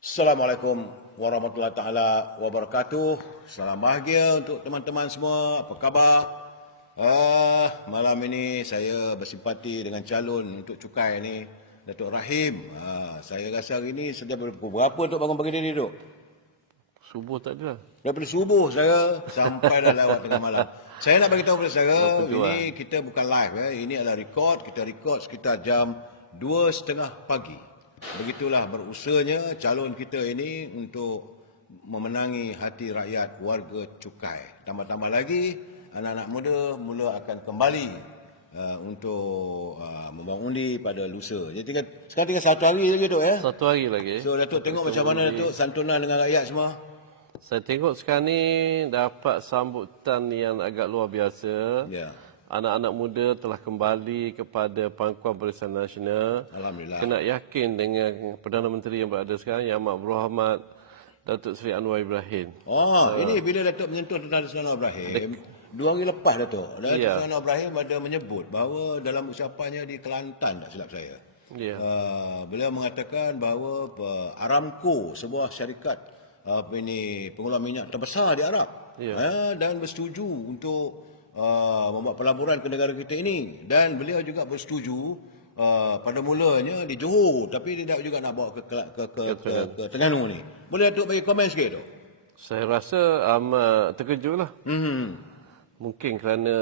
Assalamualaikum warahmatullahi taala wabarakatuh. Salam bahagia untuk teman-teman semua. Apa khabar? Malam ini saya bersimpati dengan calon untuk cukai ni, Datuk Rahim. Saya rasa hari ini sejak pukul berapa untuk bangun pagi ni, Duk? Subuh tak ada. Daripada subuh saya sampai dah lewat tengah malam. Saya nak bagi tahu kepada saudara, ini kita bukan live. Ini adalah record. Kita record sekitar jam 2:30 pagi. Begitulah berusahanya calon kita ini untuk memenangi hati rakyat warga cukai. Tambah-tambah lagi, anak-anak muda mula akan kembali untuk membuang undi pada lusa. Jadi sekarang tinggal 1 hari lagi, Datuk, ya? 1 hari lagi. So, Datuk tengok macam mana, Datuk, santunan dengan rakyat semua? Saya tengok sekarang ni dapat sambutan yang agak luar biasa. Ya. Anak-anak muda telah kembali kepada pangkuan Barisan Nasional. Alhamdulillah. Kena yakin dengan Perdana Menteri yang berada sekarang, Yang Amat Berhormat Datuk Seri Anwar Ibrahim. Ini bila Datuk menyentuh tentang Datuk Anwar Ibrahim, 2 hari lepas, Datuk. Datuk Anwar Ibrahim ada menyebut bahawa dalam ucapannya di Kelantan, tak silap saya. Ya. Beliau mengatakan bahawa Aramco, sebuah syarikat pengeluar minyak terbesar di Arab, dan bersetuju untuk membuat pelaburan ke negara kita ini, dan beliau juga bersetuju pada mulanya di Johor, tapi tidak juga nak bawa ke Terengganu ni. Boleh Datuk bagi komen sikit, Datuk? Saya rasa amat terkejut lah. Mungkin kerana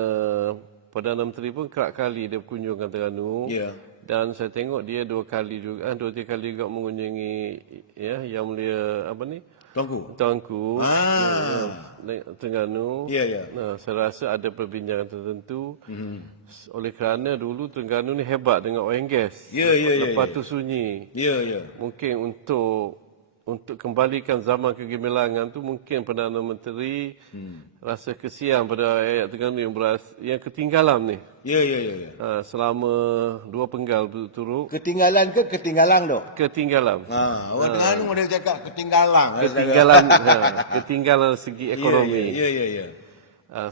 Perdana Menteri pun kerap kali dia berkunjung ke Terengganu. Ya. Dan saya tengok dia 2 kali juga, 2-3 kali juga mengunjungi Yang Mulia Tuanku Terengganu. Ya. Saya rasa ada perbincangan tertentu. Oleh kerana dulu Terengganu ni hebat dengan oil and gas. Ya. Lepas tu sunyi. Ya. Mungkin untuk kembalikan zaman kegemilangan tu, mungkin Perdana Menteri rasa kesian pada rakyat Terengganu yang ketinggalan ni. Ya. Selama 2 penggal berturut. Ketinggalan ke ketinggalan, Dok? Ketinggalan. Orang Terengganu dia cakap ketinggalan. Ketinggalan segi ekonomi. Ya.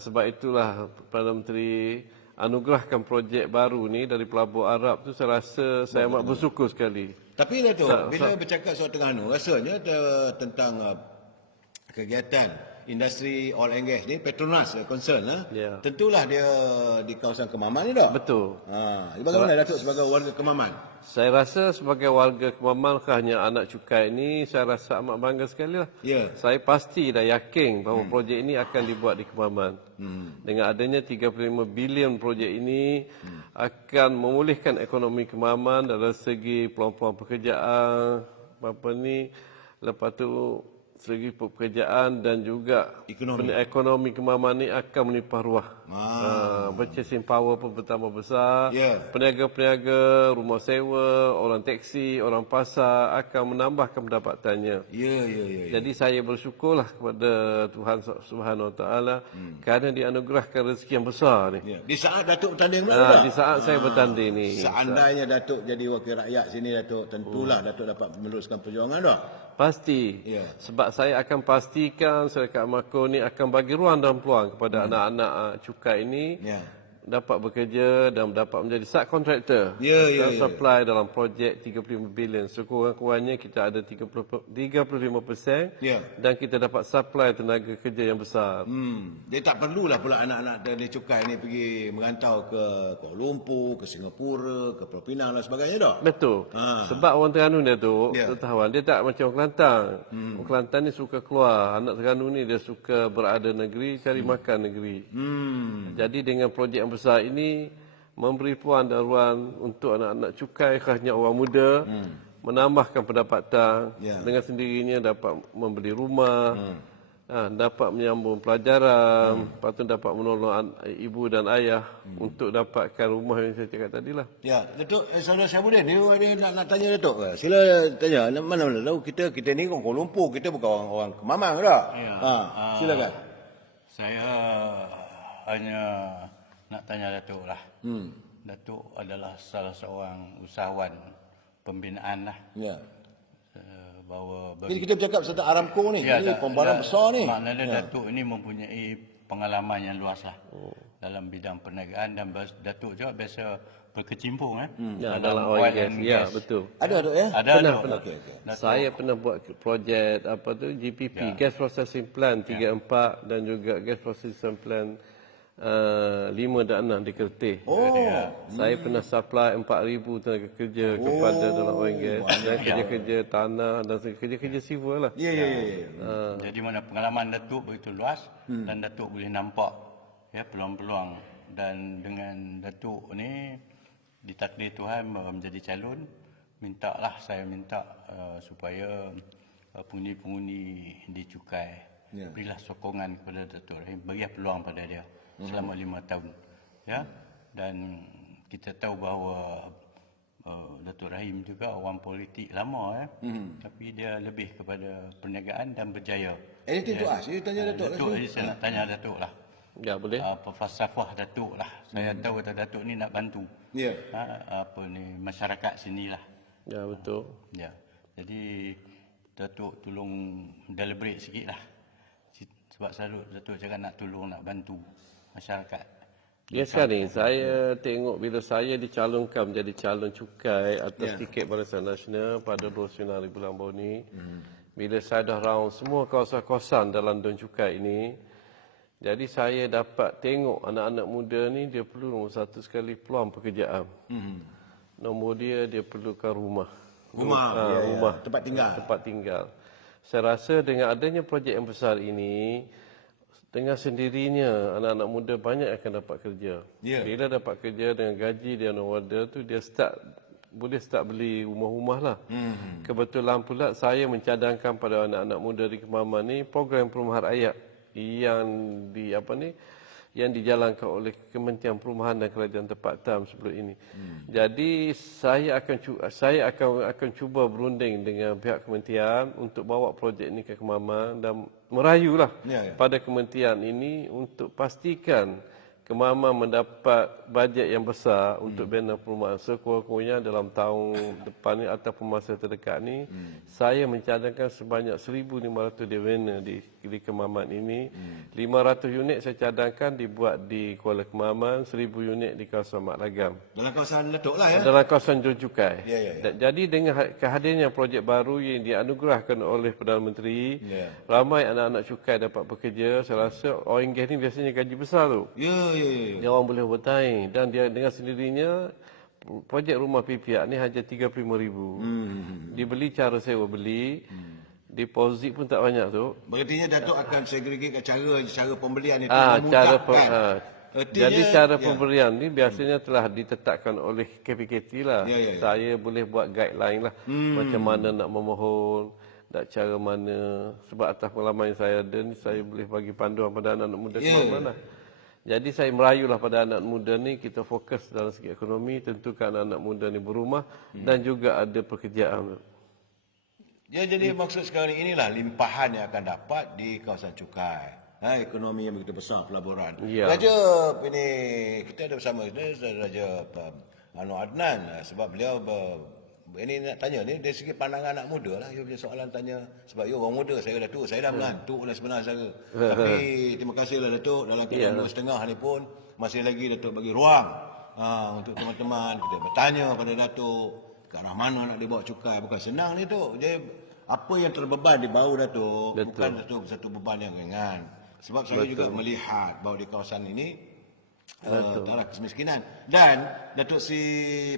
Sebab itulah Perdana Menteri anugerahkan projek baru ni dari Pelabuhan Arab tu. Saya rasa saya amat bersyukur sekali. Tapi, Datuk, bila bercakap soal Terengganu, rasanya tentang kegiatan industri oil and gas ni, Petronas concern, Ya. tentulah dia di kawasan Kemaman ni, Dok? Betul. Bagaimana, Datuk, sebagai warga Kemaman? Saya rasa sebagai warga Kemaman, khasnya anak cukai ni, saya rasa amat bangga sekali lah. Ya. Saya pasti dah yakin bahawa projek ini akan dibuat di Kemaman. Dengan adanya 35 bilion projek ini akan memulihkan ekonomi Kemaman dari segi peluang-peluang pekerjaan, lepas tu segi pekerjaan dan juga ekonomi Kemaman ni akan melimpah ruah. Purchasing power pun bertambah besar. Peniaga-peniaga, rumah sewa, orang teksi, orang pasar akan menambahkan pendapatannya. Ya. Jadi saya bersyukurlah kepada Tuhan Subhanahu Wa Taala kerana dianugerahkan rezeki yang besar ni. Di saat Datuk bertanding pula, Di saat saya bertanding ni. seandainya Datuk jadi wakil rakyat sini, Datuk, tentulah Datuk dapat meneruskan perjuangan, Dok? Pasti. Sebab saya akan pastikan Syarikat Aramco ni akan bagi ruang dan peluang kepada anak-anak cukai ini dapat bekerja dan dapat menjadi subkontraktor. Ya. Supply dalam projek 35 bilion. Sekurang-kurangnya kita ada 35% dan kita dapat supply tenaga kerja yang besar. Dia tak perlulah pula anak-anak dari cukai ni pergi merantau ke Kuala Lumpur, ke Singapura, ke Pulau Pinang dan sebagainya, Dok? Betul. Sebab orang Terengganu dia tu, ketahuan, dia tak macam orang Kelantan. Orang Kelantan ni suka keluar. Anak Terengganu ni dia suka berada negeri, cari makan negeri. Jadi dengan projek yang besar ini memberi peluang dan ruang untuk anak-anak cukai, khasnya orang muda, menambahkan pendapatan. Dengan sendirinya dapat membeli rumah, dapat menyambung pelajaran, lepas tu dapat menolong ibu dan ayah untuk dapatkan rumah yang saya cakap tadi lah. Ya, Datuk, saudara Syahbudin, dia nak tanya Datuk ke? Sila tanya, mana-mana tahu kita ni orang Kuala Lumpur, kita bukan orang Kemamang, tak? Silakan. Saya hanya nak tanya Datuk lah. Datuk adalah salah seorang usahawan pembinaan lah. Ya. Bahawa Jadi kita bercakap tentang Aramco ni, ini pembarang besar ni. Maknanya Datuk ini mempunyai pengalaman yang luas lah dalam bidang perniagaan, dan Datuk juga biasa berkecimpung Ya, dalam oil gas. Ya, betul. Ada ya? Ada. Pernah. Okey. Saya pernah buat projek apa tu GPP, Gas Processing Plant 3-4 dan juga Gas Processing Plant 5 dan 6 di Kertih. Saya pernah supply 4,000 tenaga kerja kepada dalam oil gas dan kerja-kerja tanah dan kerja-kerja civil lah. Ya. Jadi mana pengalaman Datuk begitu luas, dan Datuk boleh nampak peluang-peluang, dan dengan Datuk ni ditakdir Tuhan menjadi calon, saya minta supaya pengundi-pengundi di cukai berilah sokongan kepada Datuk Rahim, bagi peluang pada dia selama 5 tahun. Dan kita tahu bahawa Datuk Rahim juga orang politik lama tapi dia lebih kepada perniagaan dan berjaya. Anything to ask? You tanya Datuk. Saya nak tanya Datuk lah. Ya, boleh. Falsafah Datuk lah. Saya tahu kata Datuk ni nak bantu. Ya. Masyarakat sini lah. Ya, betul. Ya. Jadi Datuk tolong deliberate sikit lah. Sebab selalu Datuk cakap nak tolong, nak bantu masyarakat. Ya, sekarang saya tengok bila saya dicalonkan menjadi calon cukai atas tiket Barisan Nasional pada 29 bulan baru ni, bila saya dah round semua kawasan-kawasan dalam Don Cukai ini, jadi saya dapat tengok anak-anak muda ni dia perlu nombor satu sekali peluang pekerjaan. Nombor dia perlukan rumah. Rumah. Tempat tinggal. Saya rasa dengan adanya projek yang besar ini, dengan sendirinya anak-anak muda banyak akan dapat kerja. Bila dapat kerja dengan gaji dia wadah tu, dia boleh start beli rumah-rumah lah. Kebetulan pula saya mencadangkan pada anak-anak muda di Kemaman ni program perumahan rakyat yang dijalankan oleh Kementerian Perumahan dan Kerajaan Tempatan sebelum ini. Jadi saya akan cuba berunding dengan pihak kementerian untuk bawa projek ini ke Kemaman dan merayulah pada kementerian ini untuk pastikan Kemaman mendapat bajet yang besar untuk bina perumahan. Sekurang-kurangnya dalam tahun depan ni ataupun masa terdekat ni, saya mencadangkan sebanyak 1,500 dibina di Kemaman ini. 500 unit saya cadangkan dibuat di Kuala Kemaman, 1,000 unit di kawasan Mak Lagam. Dalam kawasan Datuk lah ya? Dalam kawasan Don Cukai. Ya. Jadi dengan kehadirannya projek baru yang dianugerahkan oleh Perdana Menteri, ramai anak-anak cukai dapat bekerja. Saya rasa oil and gas ni biasanya gaji besar tu. Dia orang boleh bertahan, dan dia dengan sendirinya projek rumah pipiak ni hanya 35,000. Dibeli cara sewa beli. Deposit pun tak banyak tu. Berarti Datuk akan segregate cara pembelian itu Jadi cara pemberian ni biasanya telah ditetapkan oleh KPKT lah. Saya boleh buat guideline lah. Macam mana nak memohon, nak cara mana. Sebab atas pengalaman yang saya ada ni, saya boleh bagi panduan pada anak-anak muda ke mana. Jadi saya merayulah pada anak muda ni, kita fokus dalam segi ekonomi, tentukan anak muda ni berumah dan juga ada pekerjaan. Ya, jadi maksud sekarang inilah limpahan yang akan dapat di kawasan cukai. Ekonomi yang begitu besar, pelaburan. Raja ini kita ada bersama Raja Anwar Adnan, sebab beliau ini nak tanya ni dari segi pandangan anak muda lah. You punya soalan tanya sebab you orang muda, saya Datuk, saya dah mengantuk lah sebenarnya saya. Tapi terima kasihlah Datuk, dalam keadaan 2.5 ni pun masih lagi Datuk bagi ruang untuk teman-teman kita bertanya pada Datuk ke arah mana nak dibawa cukai. Bukan senang ni Datuk. Jadi apa yang terbeban di bau Datuk bukan satu beban yang ringan. Sebab saya juga melihat bahawa di kawasan ini adalah kemiskinan, dan Datuk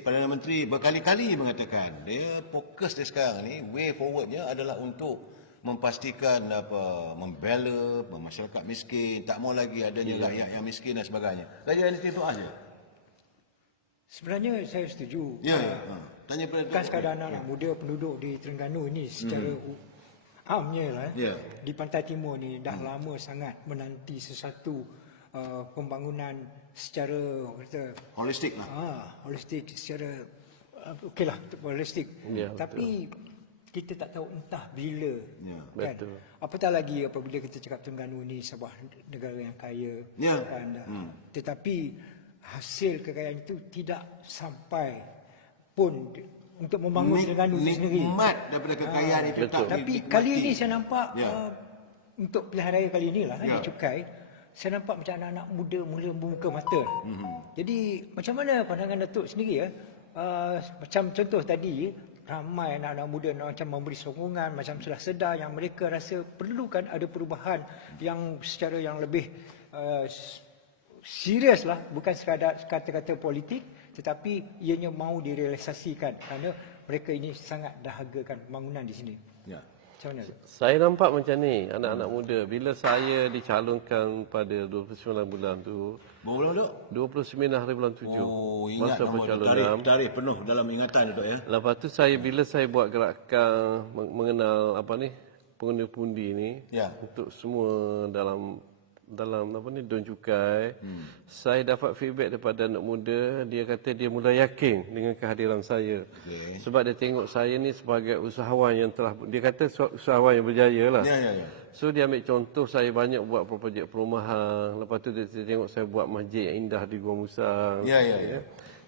Perdana Menteri berkali-kali mengatakan dia fokus dia sekarang ni, way forwardnya adalah untuk memastikan membela masyarakat miskin, tak mau lagi adanya rakyat yang miskin dan sebagainya. Raja ini itu aja. Sebenarnya saya setuju. Tanya pada bukan sekadar anak muda penduduk di Terengganu ini secara amnya lah. Di Pantai Timur ni dah lama sangat menanti sesuatu pembangunan secara holistik lah. Holistik secara holistik. Tapi kita tak tahu entah bila. Kan? Apatah lagi apabila kita cakap Terengganu ni sebuah negara yang kaya. Tetapi hasil kekayaan itu tidak sampai pun untuk membangun Terengganu sendiri. Nikmat daripada kekayaan itu tak. Tapi kali ini saya nampak untuk pilihan raya kali inilah di cukai, saya nampak macam anak-anak muda mula membuka mata. Jadi macam mana pandangan Datuk sendiri ya? Macam contoh tadi, ramai anak-anak muda macam memberi sokongan, macam sudah sedar yang mereka rasa perlukan ada perubahan yang secara yang lebih serius lah, bukan sekadar kata-kata politik, tetapi ianya mahu direalisasikan kerana mereka ini sangat dahagakan pembangunan di sini. Ya. Macam mana? Saya nampak macam ni, anak-anak muda. Bila saya dicalonkan pada 29 bulan tu, Berapa bulan duk? 29 hari bulan 7. Oh, ingat masa nama tu. pencalonan. Tarikh penuh dalam ingatan tu ya. Lepas tu bila saya buat gerakan mengenal pengundi-pundi ni, Ya. untuk semua dalam Don Cukai, saya dapat feedback daripada anak muda, dia kata dia mula yakin dengan kehadiran saya. Okey. Sebab dia tengok saya ni sebagai usahawan yang dia kata usahawan yang berjaya lah. Ya. So dia ambil contoh saya banyak buat projek perumahan, lepas tu dia tengok saya buat masjid yang indah di Gua Musang. Ya.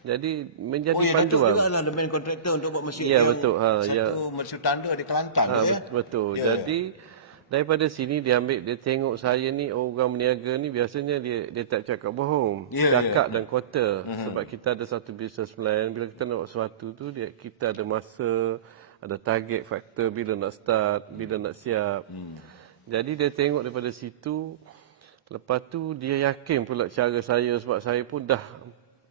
Jadi menjadi Oh, ya, Datuk panduan. juga lah the main contractor untuk buat masjid. Ya, yang betul. Satu masjid tanda di Kelantan ya. Betul. Ya, Jadi daripada sini dia tengok saya ni orang berniaga ni biasanya dia tak cakap bohong. Ya, Cakap dan kota. Sebab kita ada satu business plan, bila kita nak buat sesuatu tu kita ada masa, ada target faktor bila nak start, bila nak siap. Jadi dia tengok daripada situ, lepas tu dia yakin pula cara saya sebab saya pun dah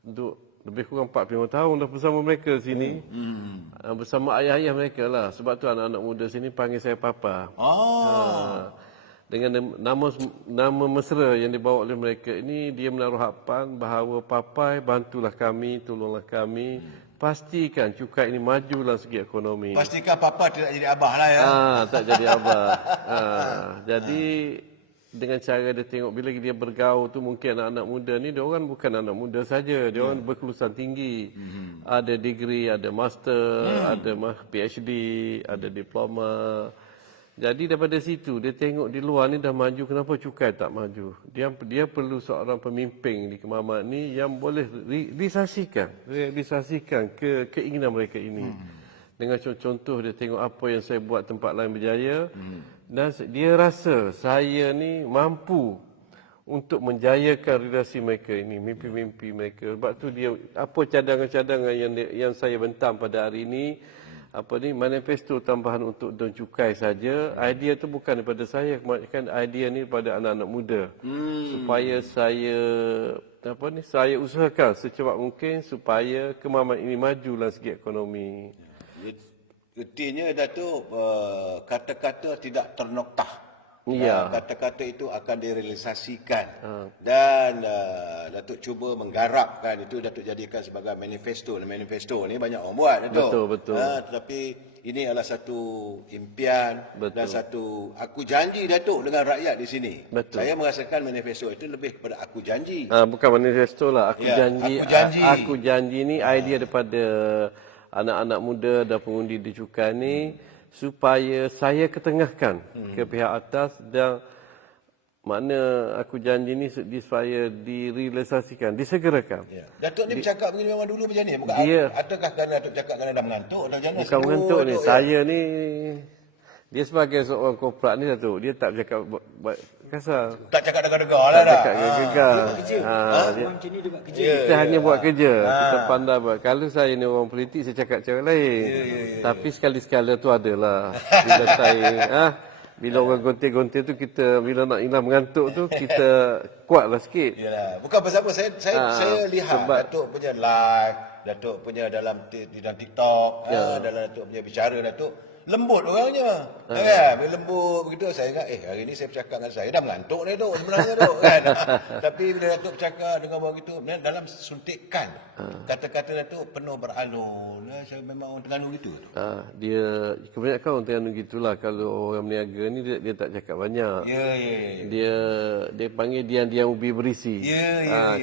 duduk lebih kurang 45 tahun dah bersama mereka sini. Bersama ayah-ayah mereka lah. Sebab tu anak-anak muda sini panggil saya Papa. Dengan nama mesra yang dibawa oleh mereka ini, dia menaruh harapan bahawa Papai bantulah kami, tolonglah kami. Pastikan cukai ini maju dalam segi ekonomi. Pastikan Papa tidak jadi abah lah ya. Tak jadi abah. Jadi dengan cara dia tengok bila dia bergaul tu, mungkin anak-anak muda ni dia orang bukan anak muda saja, dia orang berkelulusan tinggi. Ada degree, ada master, ada PhD, ada diploma. Jadi daripada situ dia tengok di luar ni dah maju, kenapa cukai tak maju? Dia perlu seorang pemimpin di Kemaman ni yang boleh realisasikan keinginan mereka ini. Dengan contoh dia tengok apa yang saya buat tempat lain berjaya. Dan dia rasa saya ni mampu untuk menjayakan relasi mereka ini, mimpi-mimpi mereka. Sebab tu dia apa cadangan-cadangan yang saya bentam pada hari ini, manifesto tambahan untuk Don Cukai saja. Idea tu bukan daripada saya, kebanyakan idea ni daripada anak-anak muda. Supaya saya usahakan secepat mungkin supaya Kemaman ini maju dalam segi ekonomi. Artinya Datuk, kata-kata tidak ternoktah. Ya. Kata-kata itu akan direalisasikan. Dan Datuk cuba menggarapkan itu, Datuk jadikan sebagai manifesto. Manifesto ni banyak orang buat, Datuk. Betul. Tetapi ini adalah satu impian dan satu aku janji Datuk dengan rakyat di sini. Betul. Saya merasakan manifesto itu lebih kepada aku janji. Bukan manifesto lah. Aku janji. Aku janji ni idea daripada anak-anak muda dan pengundi di Cukai ni, supaya saya ketengahkan ke pihak atas, dan mana aku janji ni supaya direalisasikan, disegerakan. Ya. Datuk ni bercakap begini memang dulu macam ni? Adakah kerana Datuk cakap kerana dah mengantuk? Bukan mengantuk ni. Saya ni, dia sebagai seorang korporat ni Datuk, dia tak bercakap buat kasar. Tak cakap degar-degar lah dah. Tak cakap gegar. Macam ni dia buat kerja. Kita hanya buat kerja. Kita pandai buat. Kalau saya ni orang politik, saya cakap cara lain. Tapi sekali-sekala tu adalah. Bila saya, bila orang gontir-gontir tu, kita bila nak hilang mengantuk tu, kita kuatlah sikit. Yalah. Bukan pasal apa. Saya lihat Datuk punya live, Datuk punya dalam TikTok, dalam Datuk punya bicara, Datuk lembut orangnya. Kan? Bila lembut begitu, saya ingat, hari ni saya bercakap dengan saya dah mengantuk ni Datuk sebenarnya Datuk. Kan? Tapi bila Datuk bercakap dengan begitu, dalam suntikan kata-kata Datuk penuh beralun. Saya memang orang Terengganu gitu. Dia kebanyakan orang Terengganu gitulah. Kalau orang berniaga ni dia tak cakap banyak. Ya. Dia panggil diam-diam ubi berisi.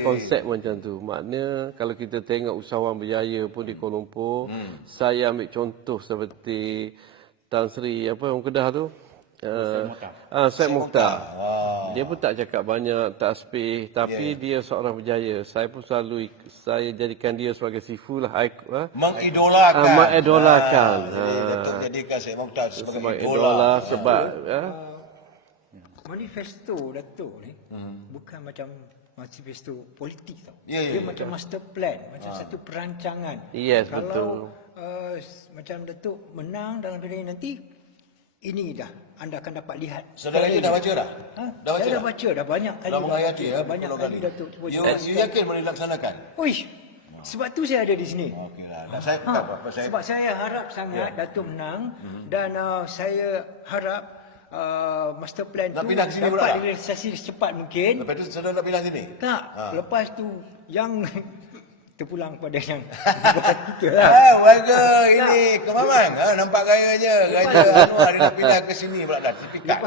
Konsep macam tu. Makna kalau kita tengok usahawan berjaya pun di Kuala Lumpur, saya ambil contoh seperti Tan Sri orang Kedah tu, Syed Mokhtar. Dia pun tak cakap banyak, tak speak, tapi dia seorang berjaya. Saya pun selalu saya jadikan dia sebagai sifu lah. Mengidolakan. Mengidolakan. Datuk jadikan Syed Mokhtar sebagai idola sebab manifesto Datuk ni bukan macam manifesto politik tau. Ya, ya, Dia ya, macam master plan, macam satu perancangan. Yes, Kalau macam Datuk menang dalam pilihan nanti, ini dah anda akan dapat lihat. Saudara you dah baca dah? Ha? Dah baca Saya dah dah? baca dah banyak kali. Dah menghayati ya, banyak berpuluh kali Datuk cuba You jelaskan. yakin boleh dilaksanakan? Uish, sebab tu saya ada di sini. Okeylah. Nak saya bukan apa saya. Sebab saya harap sangat Datuk menang dan saya harap master plan Nak tu pindah ke sini pula dapat tak? direalisasi secepat mungkin. Lepas tu saudara nak pindah sini? Tak, lepas tu yang terpulang pada yang buat kita lah. Warga ini Kemaman. Nampak gayanya. Raja Anwar dia nak pindah ke sini pula dah. Tipikat.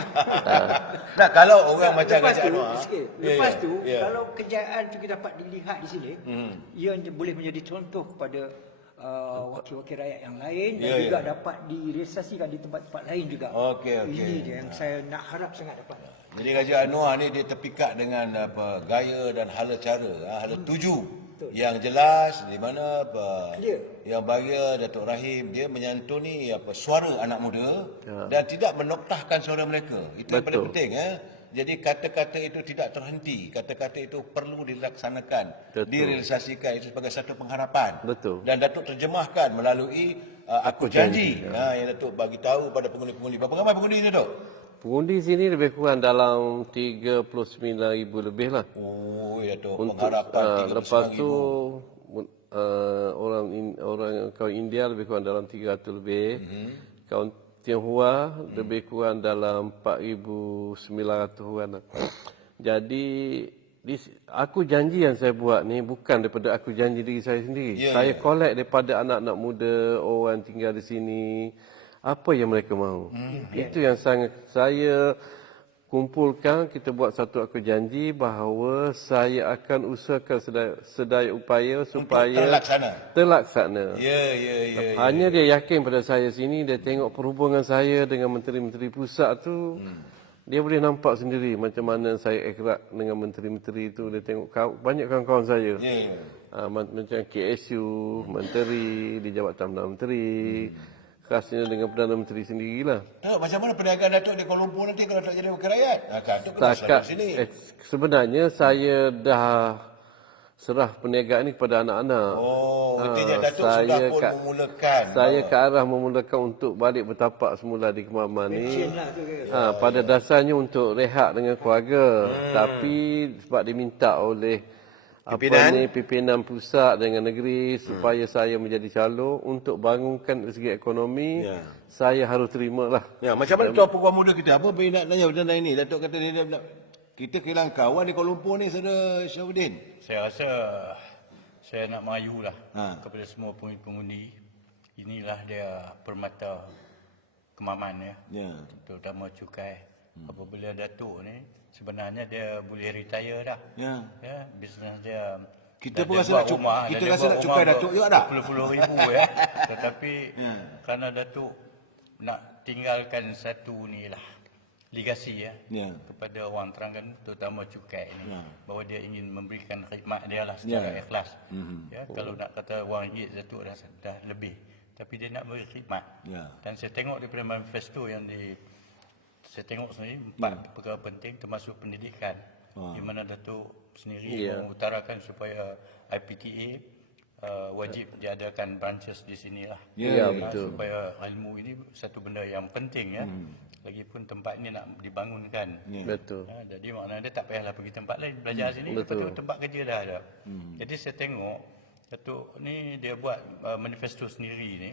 Nah, kalau orang macam Lepas Raja tu, Anwar. lepas tu ya. kalau kejayaan tu kita dapat dilihat di sini, ia boleh menjadi contoh kepada wakil-wakil rakyat yang lain dan Ya, juga dapat direalisasikan di tempat-tempat lain juga. Okey, okey. Ini dia yang saya nak harap sangat dapat. Jadi Raja Anwar ni dia terpikat dengan apa gaya dan hala cara, hala tuju yang jelas di mana apa Clear. yang bagi Datuk Rahim dia menyantuni apa suara anak muda dan tidak menoktahkan suara mereka. Itu yang paling Betul. penting Jadi kata-kata itu tidak terhenti, kata-kata itu perlu dilaksanakan, Betul. direalisasikan itu sebagai satu pengharapan. Betul. Dan Datuk terjemahkan melalui aku janji. Yang Datuk bagi tahu pada pengundi-pengundi. Berapa ramai pengundi ni Datuk? Pengundi sini lebih kurang dalam 39,000 lebih lah. Oh, Datuk, Untuk pengharapan 39,000. lepas tu orang kaum India lebih kurang dalam 300 lebih. Kaum Tionghoa lebih kurang dalam 4,900 orang lah. Jadi aku janji yang saya buat ni bukan daripada aku janji diri saya sendiri. Saya collect daripada anak-anak muda, orang tinggal di sini. Apa yang mereka mahu. Itu yang sangat saya kumpulkan, kita buat satu aku janji bahawa saya akan usahakan sedaya upaya supaya terlaksana. Ya. Hanya dia yakin pada saya sini, dia tengok perhubungan saya dengan menteri-menteri pusat tu, dia boleh nampak sendiri macam mana saya akrab dengan menteri-menteri tu. Dia tengok banyak kawan-kawan saya. Macam KSU, menteri, di Jabatan Perdana Menteri. Khasnya dengan Perdana Menteri sendirilah. Tahu macam mana perniagaan Datuk di Kuala Lumpur nanti kalau Datuk jadi wakil rakyat? Datuk kena selalu sini. Sebenarnya saya dah serah perniagaan ini kepada anak-anak. Oh, artinya Datuk sudah pun memulakan. Saya ke arah memulakan untuk balik bertapak semula di Kemaman ni. Pada dasarnya untuk rehat dengan keluarga. Tapi sebab diminta oleh pimpinan pusat dengan negeri supaya saya menjadi calon untuk bangunkan dari segi ekonomi, saya harus terima lah. Ya, macam mana Tuan Peguam Muda kita? Apa nak tanya benda ini? Datuk kata dia nak kita kehilangan kawan di Kuala Lumpur ni, Saudara Syafuddin. Saya rasa saya nak merayu lah kepada semua pengundi. Inilah dia permata Kemaman ya. Terutama cukai. Apabila Datuk ni sebenarnya dia boleh retire dah. Ya, bisnes dia. Kita pun rasa kita rasa nak cukai Datuk juga tak? Puluh ribu ya. Tetapi kerana Datuk nak tinggalkan satu ni lah legasi kepada orang Terengganu, terutama cukai ni, bahawa dia ingin memberikan khidmat dia lah secara ikhlas. Ya, kalau nak kata RM1 Datuk dah lebih, tapi dia nak beri khidmat. Dan saya tengok daripada manifesto yang saya tengok sendiri 4 perkara penting termasuk pendidikan, di mana Datuk sendiri mengutarakan supaya IPTA wajib diadakan branches di sinilah. Betul. Supaya ilmu ini satu benda yang penting ya. Lagipun tempat ini nak dibangunkan. Betul. Jadi maknanya dia tak payahlah pergi tempat lain belajar sini, betul. Tempat kerja dah ada. Jadi saya tengok Datuk ni dia buat manifesto sendiri ni,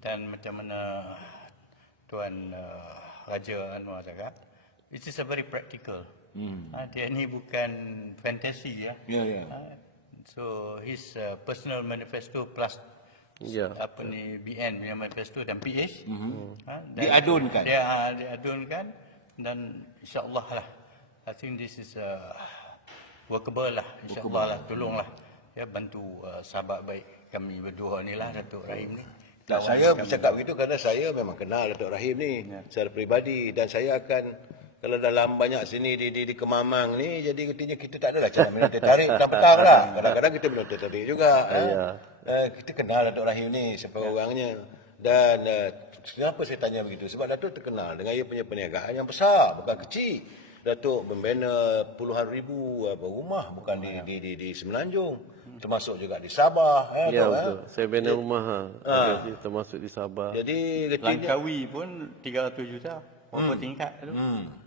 dan macam mana Tuan Raja Anwar cakap, it is a very practical. Dia ni bukan fantasi ya. So his personal manifesto plus BN punya manifesto dan PH diadunkan. Dia diadunkan dan insya-Allah lah. I think this is workable lah. Insya-Allah lah, tolonglah ya, bantu sahabat baik kami berdua ni lah, Datuk Rahim ni. Saya bercakap begitu kerana saya memang kenal Datuk Rahim ni secara peribadi, dan saya akan kalau dalam banyak sini di Kemamang ni, jadi artinya kita tak adalah cara minum teh tarik petang-petang lah. Kadang-kadang kita minum teh tarik juga. Kita kenal Datuk Rahim ni siapa orangnya. Dan kenapa saya tanya begitu? Sebab Datuk terkenal dengan ia punya perniagaan yang besar, bukan kecil. Datuk membina puluhan ribu rumah bukan di Semenanjung, termasuk juga di Sabah. Ya, Datuk, betul. Saya bina rumah termasuk di Sabah. Jadi Langkawi pun 300 juta. Berapa tingkat tu?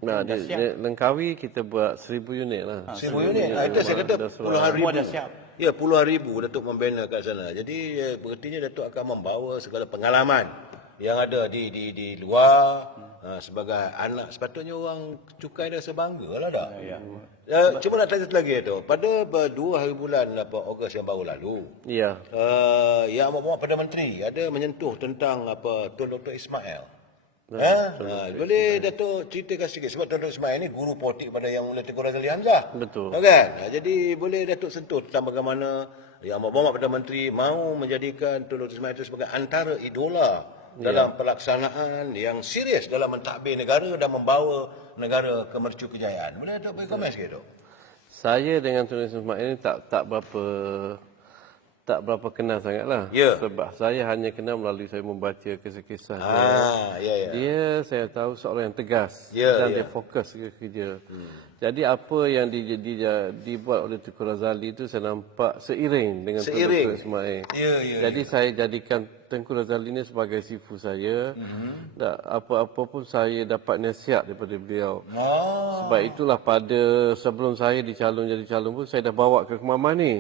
Nah, di Langkawi kita buat 1,000 unit lah. 1,000 unit. Itu saya kata puluhan ribu. Semua dah siap. Ya, puluhan ribu Datuk membina kat sana. Jadi berartinya Datuk akan membawa segala pengalaman yang ada di luar sebagai anak. Sepatutnya orang cukai dah sebangga lah dah. Cuma nak tanya satu lagi tu. Pada 2 hari bulan Ogos yang baru lalu, Ya. yang Amat Perdana Menteri ada menyentuh tentang Tun Dr. Ismail. Boleh Datuk ceritakan sikit sebab Tun Dr. Ismail ni guru politik pada Yang Mulia Tengku Razali Hamzah. Betul. Kan? Jadi boleh Datuk sentuh tentang bagaimana Yang Amat Perdana Menteri mahu menjadikan Tun Dr. Ismail itu sebagai antara idola dalam pelaksanaan yang serius dalam mentadbir negara dan membawa negara ke mercu kejayaan. Boleh Datuk bagi komen sikit, Dok? Saya dengan Tun Dr. Ismail ni tak berapa kenal sangatlah. Ya. Sebab saya hanya kenal melalui saya membaca kisah-kisah dia. Ya. Dia saya tahu seorang yang tegas Ya, dan ya. dia fokus ke kerja. Jadi apa yang dibuat oleh Tengku Razali itu saya nampak seiring dengan Tun Dr. Ismail. Ya. Jadi saya jadikan Tengku Razali ini sebagai sifu saya. Dan apa-apa pun saya dapat nasihat daripada beliau. Sebab itulah sebelum saya jadi calon pun saya dah bawa ke Kemaman ni.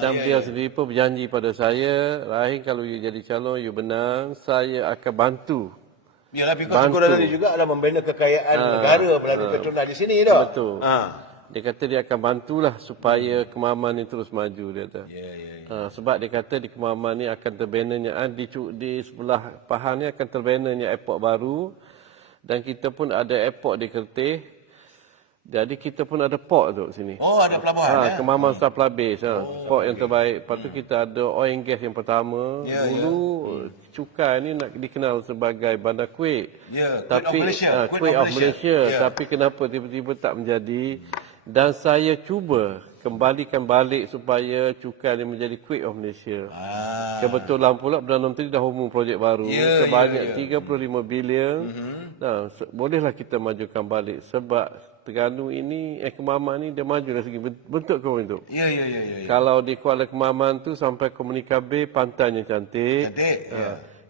Dan beliau sendiri pun berjanji pada saya, Rahim kalau you jadi calon, you menang, saya akan bantu. Yalah, Tengku Razali juga adalah membina kekayaan negara melalui Petronas di sini dah. Betul. Dia kata dia akan bantulah supaya Kemaman ni terus maju, dia kata. Sebab dia kata di Kemaman ni akan terbinanya, di sebelah Pahang ni akan terbinanya airport baru. Dan kita pun ada airport di Kerteh. Jadi kita pun ada port tu sini. Oh, ada pelabuhan. Kemaman Supply Base. Port yang terbaik. Lepas tu kita ada oil and gas yang pertama. Dulu cukai ni nak dikenal sebagai Bandar Kuwait. Kuwait of Malaysia. Tapi kenapa tiba-tiba tak menjadi. Dan saya cuba kembalikan balik supaya cukai ni menjadi Kuwait of Malaysia. Kebetulan pula Perdana Menteri dah umum projek baru sebanyak 35 bilion. Nah, bolehlah kita majukan balik sebab Terengganu ini, Kemaman ni dia maju dari segi bentuk bentuk. Ya. Kalau di Kuala Kemaman tu sampai Komunika Bay, pantainya cantik.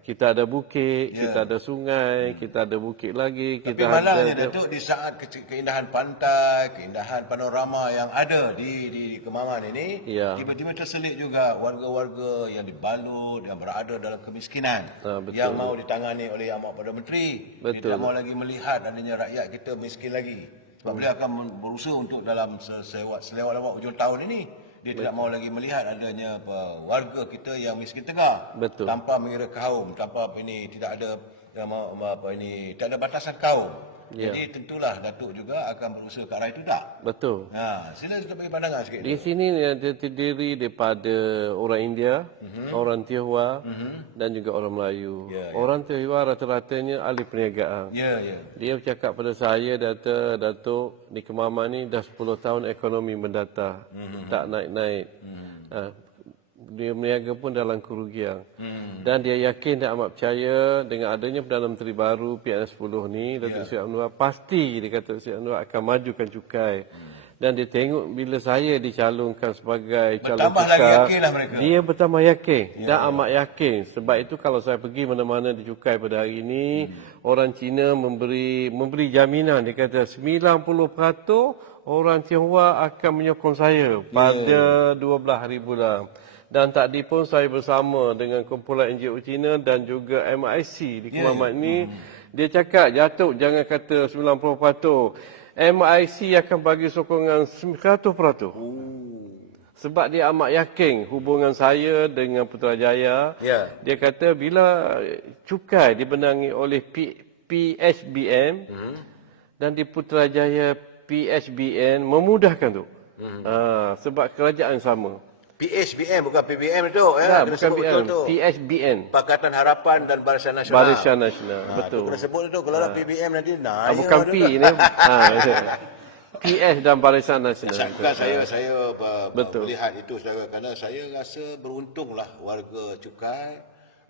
Kita ada bukit, kita ada sungai, kita ada bukit lagi. Tapi malangnya Datuk, di saat keindahan pantai, keindahan panorama yang ada di Kemaman ini, tiba-tiba terselit juga warga-warga yang dibalut, yang berada dalam kemiskinan, yang mahu ditangani oleh Yang Amat Perdana Menteri. Dia tidak mahu lagi melihat adanya rakyat kita miskin lagi. Sebab beliau akan berusaha untuk dalam selewat-lewat hujung tahun ini, dia tidak mahu lagi melihat adanya warga kita yang miskin tengah. Tanpa mengira kaum, tanpa tidak ada tak ada batasan kaum. Jadi tentulah Datuk juga akan berusaha ke arah itu tak? Betul. Sila kita bagi pandangan sikit. Di sini dia terdiri daripada orang India, orang Tionghoa dan juga orang Melayu. Orang Tionghoa rata-ratanya ahli perniagaan. Dia bercakap pada saya, Datuk, di Kemaman ni dah 10 tahun ekonomi mendata. Tak naik-naik. Dia berniaga pun dalam kerugian. Dan dia yakin dan amat percaya dengan adanya Perdana Menteri baru PN10 ni, Datuk Seri Anwar, pasti dia kata Seri Anwar akan majukan cukai. Dan dia tengok bila saya dicalonkan sebagai calon cukai, dia bertambah yakin dan amat yakin. Sebab itu kalau saya pergi mana-mana di cukai pada hari ini, orang Cina memberi jaminan, dia kata 90% orang Tionghoa akan menyokong saya pada 12 hari bulan. Dan tadi pun saya bersama dengan kumpulan NGO Cina dan juga MIC di Kemaman ini. Dia cakap, Datuk jangan kata 90%. MIC akan bagi sokongan 100%. Sebab dia amat yakin hubungan saya dengan Putrajaya. Dia kata bila cukai dibenangi oleh PHBN dan di Putrajaya PHBN memudahkan tu. Sebab kerajaan sama. PHBN bukan PBM itu, bukan PBM, PHBN. Pakatan Harapan dan Barisan Nasional. Barisan Nasional, betul. Kena sebut itu, kalau PBM nanti bukan P ini. PS dan Barisan Nasional. Bukan saya melihat itu saudara, kerana saya rasa beruntunglah warga cukai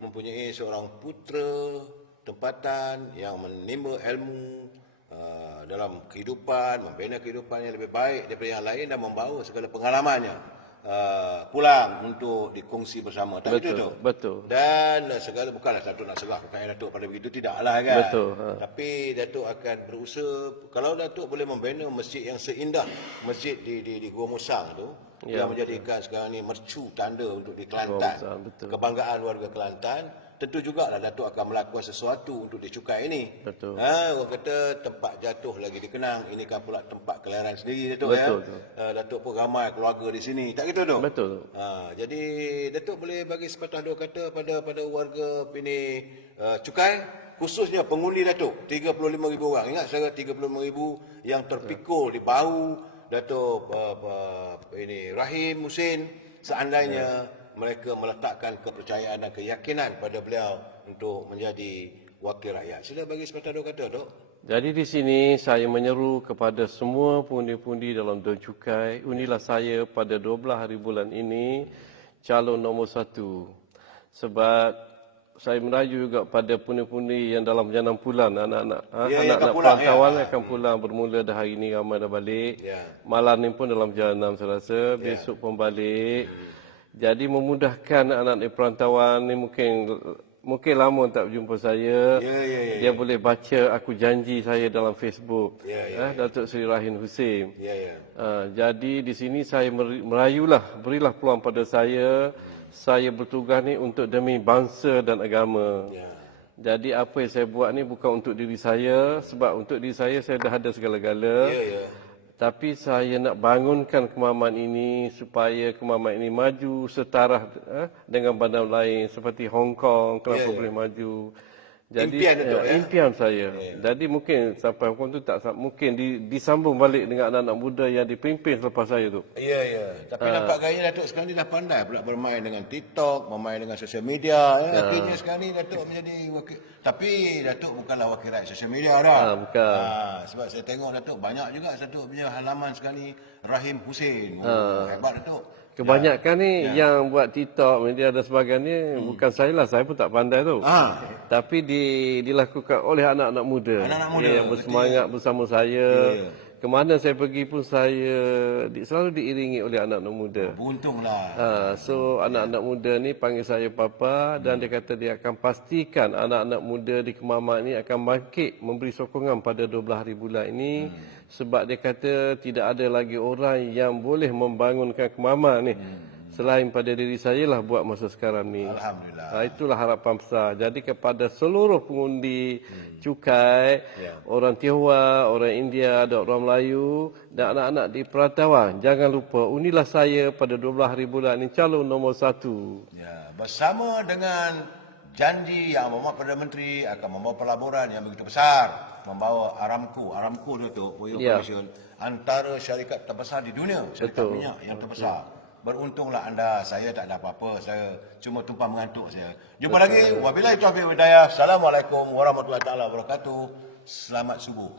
mempunyai seorang putera tempatan yang menimba ilmu, dalam kehidupan, membina kehidupan yang lebih baik daripada yang lain dan membawa segala pengalamannya pulang untuk dikongsi bersama. Tak betul tu? Betul. Dan segala bukanlah Datuk nak serah perkara Datuk pada begitu, tidaklah kan. Betul. Tapi Datuk akan berusaha, kalau Datuk boleh membina masjid yang seindah masjid di Gua Musang tu, yang menjadikan sekarang ni mercu tanda untuk di Kelantan. Kebanggaan warga Kelantan. Tentu jugalah Datuk akan melakukan sesuatu untuk di Cukai ini. Betul. Orang kata tempat jatuh lagi dikenang, ini kan pula tempat kelahiran sendiri Datuk. Betul. Datuk pun ramai keluarga di sini. Tak gitu Datuk? Betul. Jadi Datuk boleh bagi sepatah dua kata pada warga Pini Cukai, khususnya pengundi Datuk 35,000 orang. Ingat saya 35,000 yang terpikul di bahu Datuk ini Rahim Husin, seandainya mereka meletakkan kepercayaan dan keyakinan pada beliau untuk menjadi wakil rakyat. Sila bagi sepatah dua kata, Dok. Jadi di sini saya menyeru kepada semua pundi-pundi dalam Don Cukai, undilah saya pada 12 hari bulan ini calon nombor 1. Sebab saya merayu juga pada pundi-pundi yang dalam janam pulan, anak-anak perantauan akan pulang bermula dah hari ini, ramai dah balik. Malam ni pun dalam janam saya rasa, besok pun balik. Jadi memudahkan anak di perantauan ni, mungkin lama tak berjumpa saya. Dia boleh baca aku janji saya dalam Facebook. Datuk Seri Rahim Husin. Jadi di sini saya merayulah, berilah peluang pada saya. Saya bertugas ni untuk demi bangsa dan agama. Jadi apa yang saya buat ni bukan untuk diri saya, sebab untuk diri saya dah ada segala-gala. Tapi saya nak bangunkan Kemaman ini supaya Kemaman ini maju setaraf dengan bandar lain seperti Hong Kong, kenapa boleh maju. Jadi impian saya. Jadi mungkin sampai Hong Kong tu tak mungkin disambung balik dengan anak-anak muda yang dipimpin selepas saya tu. Tapi nampak gaya Datuk sekarang ni dah pandai pula bermain dengan TikTok, bermain dengan sosial media. Akhirnya sekarang ni Datuk menjadi wakil. Tapi Datuk bukanlah wakil rakyat sosial media dah. Bukan. Sebab saya tengok Datuk banyak juga Datuk punya halaman sekarang ni Rahim Husin. Hebat Datuk. Kebanyakan ni yang buat TikTok, media dan sebagainya, bukan saya lah, saya pun tak pandai tu. Tapi dilakukan oleh anak-anak muda. Yang bersemangat bersama saya. Kemana saya pergi pun saya selalu diiringi oleh anak-anak muda. Beruntunglah. So anak-anak muda ni panggil saya Papa dan dia kata dia akan pastikan anak-anak muda di Kemaman ni akan bangkit memberi sokongan pada 12 hari bulan ini. Sebab dia kata tidak ada lagi orang yang boleh membangunkan Kemaman ni selain pada diri saya lah buat masa sekarang ni. Alhamdulillah. Itulah harapan besar. Jadi kepada seluruh pengundi Cukai, orang Tionghoa, orang India, dan orang Melayu dan anak-anak di perantauan, jangan lupa undilah saya pada 12 hari bulan ini calon nombor 1. Bersama dengan janji yang membawa Perdana Menteri akan membawa pelaburan yang begitu besar, membawa Aramco Datuk, Oil Corporation, antara syarikat terbesar di dunia, syarikat minyak yang terbesar. Beruntunglah anda, saya tak ada apa-apa, saya cuma tumpang mengantuk saya. Jumpa lagi, wabillahi taufiq wal hidayah. Assalamualaikum warahmatullahi taala wabarakatuh. Selamat subuh.